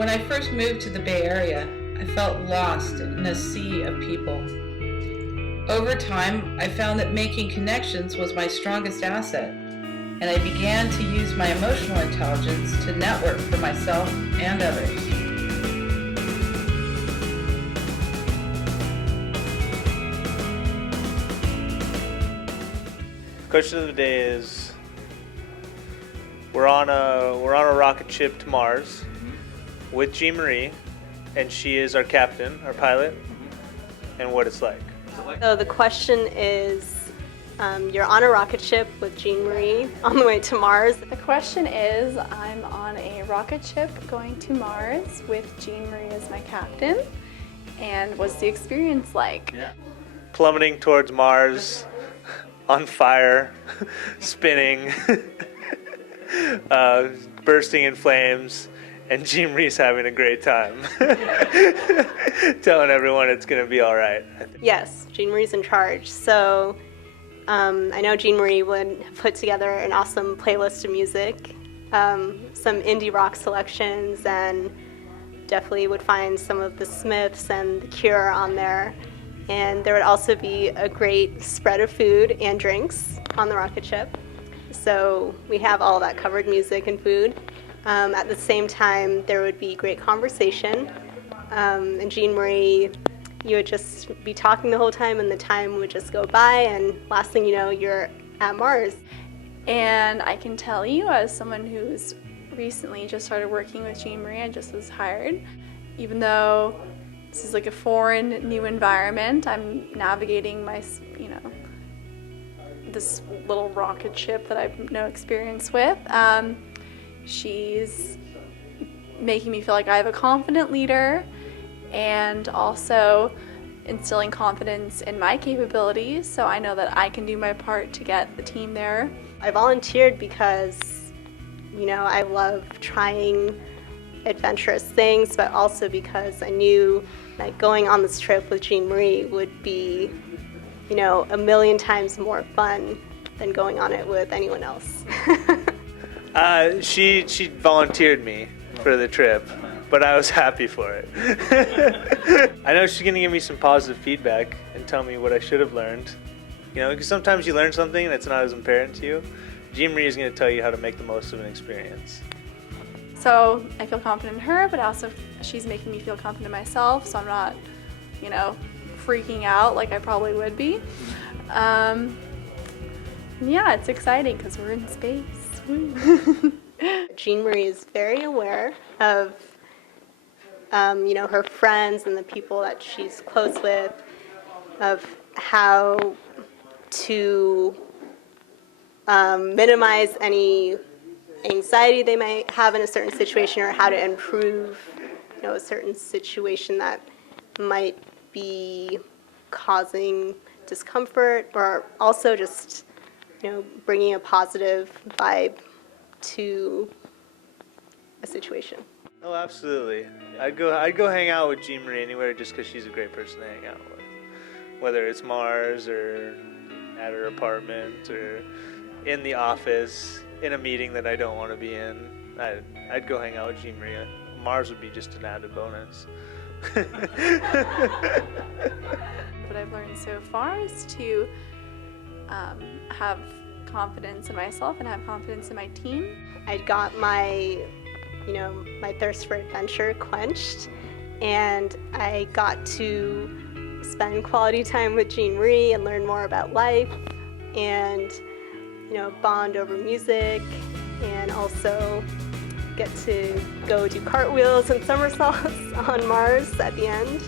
When I first moved to the Bay Area, I felt lost in a sea of people. Over time, I found that making connections was my strongest asset, and I began to use my emotional intelligence to network for myself and others. Question of the day is: we're on a rocket ship to Mars with Jeanmarie, and she is our captain, our pilot, and what it's like. So the question is, you're on a rocket ship with Jeanmarie on the way to Mars. The question is, I'm on a rocket ship going to Mars with Jeanmarie as my captain, and what's the experience like? Plummeting towards Mars, on fire, spinning, bursting in flames, and Jeanmarie's having a great time. Telling everyone it's going to be all right. Yes, Jeanmarie's in charge. So I know Jeanmarie would put together an awesome playlist of music, some indie rock selections, and definitely would find some of the Smiths and The Cure on there. And there would also be a great spread of food and drinks on the rocket ship. So we have all that covered, music and food. At the same time, there would be great conversation. And Jeanmarie, you would just be talking the whole time, and the time would just go by, and last thing you know, you're at Mars. And I can tell you, as someone who's recently just started working with Jeanmarie, I just was hired. Even though this is like a foreign, new environment, I'm navigating my, this little rocket ship that I have no experience with. She's making me feel like I have a confident leader, and also instilling confidence in my capabilities, so I know that I can do my part to get the team there. I volunteered because, I love trying adventurous things, but also because I knew that going on this trip with Jeanmarie would be, a million times more fun than going on it with anyone else. She volunteered me for the trip, but I was happy for it. I know she's going to give me some positive feedback and tell me what I should have learned. Because sometimes you learn something and it's not as apparent to you. Jeanmarie is going to tell you how to make the most of an experience. So I feel confident in her, but also she's making me feel confident in myself, so I'm not, freaking out like I probably would be. Yeah, it's exciting because we're in space. Jeanmarie is very aware of, her friends and the people that she's close with, of how to minimize any anxiety they might have in a certain situation, or how to improve, a certain situation that might be causing discomfort, or also just, bringing a positive vibe to a situation. Oh, absolutely. I'd go hang out with Jeanmarie anywhere just because she's a great person to hang out with. Whether it's Mars, or at her apartment, or in the office, in a meeting that I don't want to be in. I'd go hang out with Jeanmarie. Mars would be just an added bonus. What I've learned so far is to have confidence in myself and have confidence in my team. I got my thirst for adventure quenched, and I got to spend quality time with Jeanmarie and learn more about life, and bond over music, and also get to go do cartwheels and somersaults on Mars at the end.